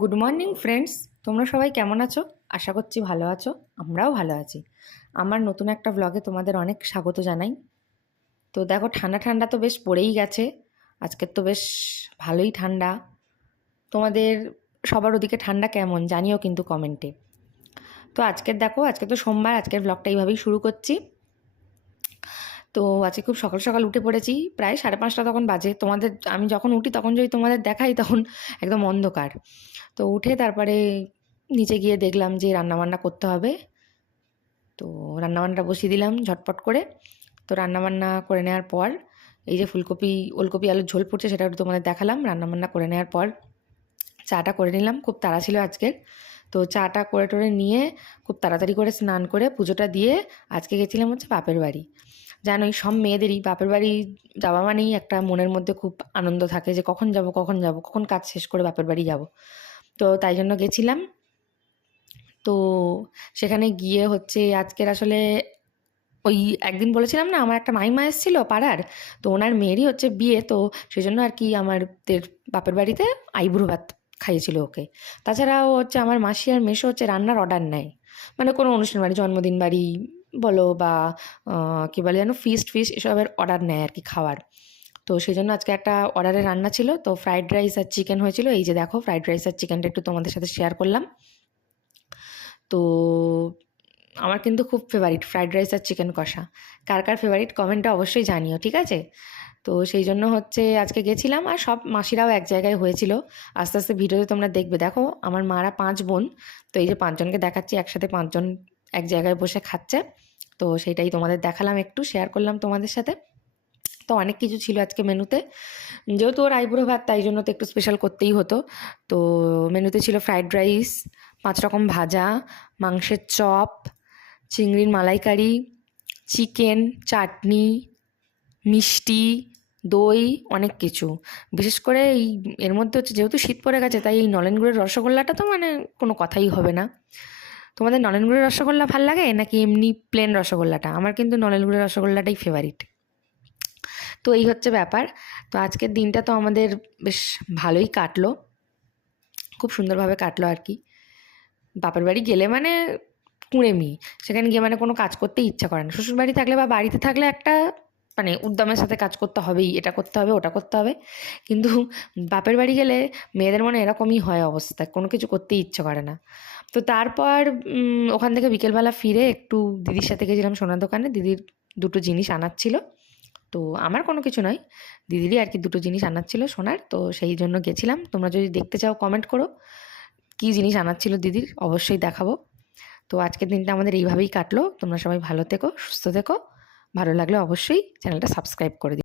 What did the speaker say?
Good morning friends, তোমরা সবাই কেমন আছো? আশা করছি ভালো আছো। আমরাও ভালো আছি। আমার নতুন একটা ব্লগে তোমাদের অনেক স্বাগত জানাই। তো দেখো, ঠান্ডা ঠান্ডা তো বেশ পড়েই গেছে। আজকের তো বেশ ভালোই ঠান্ডা। তোমাদের সবার ওদিকে ঠান্ডা কেমন জানিও কিন্তু কমেন্টে। তো আজকে তো সোমবার, আজকের ব্লগটা এইভাবেই শুরু করছি। তো আজকে খুব সকাল সকাল উঠে পড়েছি, প্রায় 5:30 তখন বাজে। আমি যখন উঠি তখন যদি তোমাদের দেখাই তখন একদম অন্ধকার। তো উঠে তারপরে নিচে গিয়ে দেখলাম যে রান্নাবান্না করতে হবে। তো রান্নাবান্নাটা বসিয়ে দিলাম ঝটপট করে। তো রান্নাবান্না করে নেওয়ার পর এই যে ওলকপি আলুর ঝোল পড়ছে, সেটা একটু তোমাদের দেখালাম। রান্নাবান্না করে নেওয়ার পর চাটা করে নিলাম, খুব তাড়া ছিল আজকের। তো চাটা করে টোরে নিয়ে খুব তাড়াতাড়ি করে স্নান করে পুজোটা দিয়ে আজকে গেছিলাম হচ্ছে বাপের বাড়ি। জানোই সব মেয়েদেরই বাপের বাড়ি যাওয়া মানেই একটা মনের মধ্যে খুব আনন্দ থাকে যে কখন যাব কখন কাজ শেষ করে বাপের বাড়ি যাব। তো তাই জন্য গেছিলাম। তো সেখানে গিয়ে হচ্ছে আজকের আসলে ওই একদিন বলেছিলাম না, আমার একটা মাইমা এসেছিল পাড়ার। তো ওনার মেয়েরই হচ্ছে বিয়ে, তো সেই জন্য আর কি আমাদের বাপের বাড়িতে আইবুড়ো ভাত খাইয়েছিল ওকে। তাছাড়াও হচ্ছে আমার মাসি আর মেসো হচ্ছে রান্নার অর্ডার নেয়, মানে কোনো অনুষ্ঠান বাড়ি, জন্মদিন বাড়ি বলো বা কী বলে যেন, ফিস্ট এসবের অর্ডার নেয় আর কি খাওয়ার। তো সেই জন্য আজকে একটা অর্ডারে রান্না ছিল। তো ফ্রাইড রাইস আর চিকেন হয়েছিল। এই যে দেখো, ফ্রাইড রাইস আর চিকেনটা একটু তোমাদের সাথে শেয়ার করলাম। তো আমার কিন্তু খুব ফেভারিট ফ্রাইড রাইস আর চিকেন কষা। কার কার ফেভারিট কমেন্টটা অবশ্যই জানিও, ঠিক আছে? তো সেই জন্য হচ্ছে আজকে গেছিলাম, আর সব মাসিরাও এক জায়গায় হয়েছিল। আস্তে আস্তে ভিডিওতে তোমরা দেখবে। দেখো, আমার মারা 5 বোন। তো এই যে 5জনকে দেখাচ্ছি, একসাথে 5জন এক জায়গায় বসে খাচ্ছে। তো সেইটাই তোমাদের দেখালাম, একটু শেয়ার করলাম তোমাদের সাথে। তো অনেক কিছু ছিল আজকে মেনুতে। যেহেতু ওর আইবুড়ো ভাত, তাই জন্য তো একটু স্পেশাল করতেই হতো। তো মেনুতে ছিল ফ্রাইড রাইস, 5 রকম ভাজা, মাংসের চপ, চিংড়ির মালাইকারি, চিকেন, চাটনি, মিষ্টি, দই, অনেক কিছু। বিশেষ করে এর মধ্যে হচ্ছে যেহেতু শীত পড়ে গেছে, তাই এই নলেন গুড়ের রসগোল্লাটা তো মানে কোনো কথাই হবে না। তোমাদের নলেন গুড়ের রসগোল্লা ভাল লাগে নাকি এমনি প্লেন রসগোল্লাটা? আমার কিন্তু নলেন গুড়ের রসগোল্লাটাই ফেভারিট। তো এই হচ্ছে ব্যাপার। তো আজকের দিনটা তো আমাদের বেশ ভালোই কাটলো, খুব সুন্দরভাবে কাটলো আর কি। বাপের বাড়ি গেলে মানে কুঁড়েমি, সেখানে গিয়ে মানে কোনো কাজ করতে ইচ্ছা করে না। শ্বশুরবাড়ি থাকলে বা বাড়িতে থাকলে একটা মানে উদ্যমের সাথে কাজ করতে হবেই, এটা করতে হবে ওটা করতে হবে। কিন্তু বাপের বাড়ি গেলে মেয়েদের মনে এরকমই হয় অবস্থা, কোনো কিছু করতেই ইচ্ছে করে না। তো তারপর ওখান থেকে বিকেলবেলা ফিরে একটু দিদির সাথে গেছিলাম সোনার দোকানে। দিদির দুটো জিনিস আনার ছিল। তো আমার কোনো কিছু নয়, দিদিরই আর কি দুটো জিনিস আনার ছিল সোনার। তো সেই জন্য গেছিলাম। তোমরা যদি দেখতে চাও কমেন্ট করো কী জিনিস আনার ছিল দিদির, অবশ্যই দেখাবো। তো আজকের দিনটা আমাদের এইভাবেই কাটলো। তোমরা সবাই ভালো থেকো, সুস্থ থেকো। ভালো লাগলে অবশ্যই চ্যানেলটা সাবস্ক্রাইব করে দিও।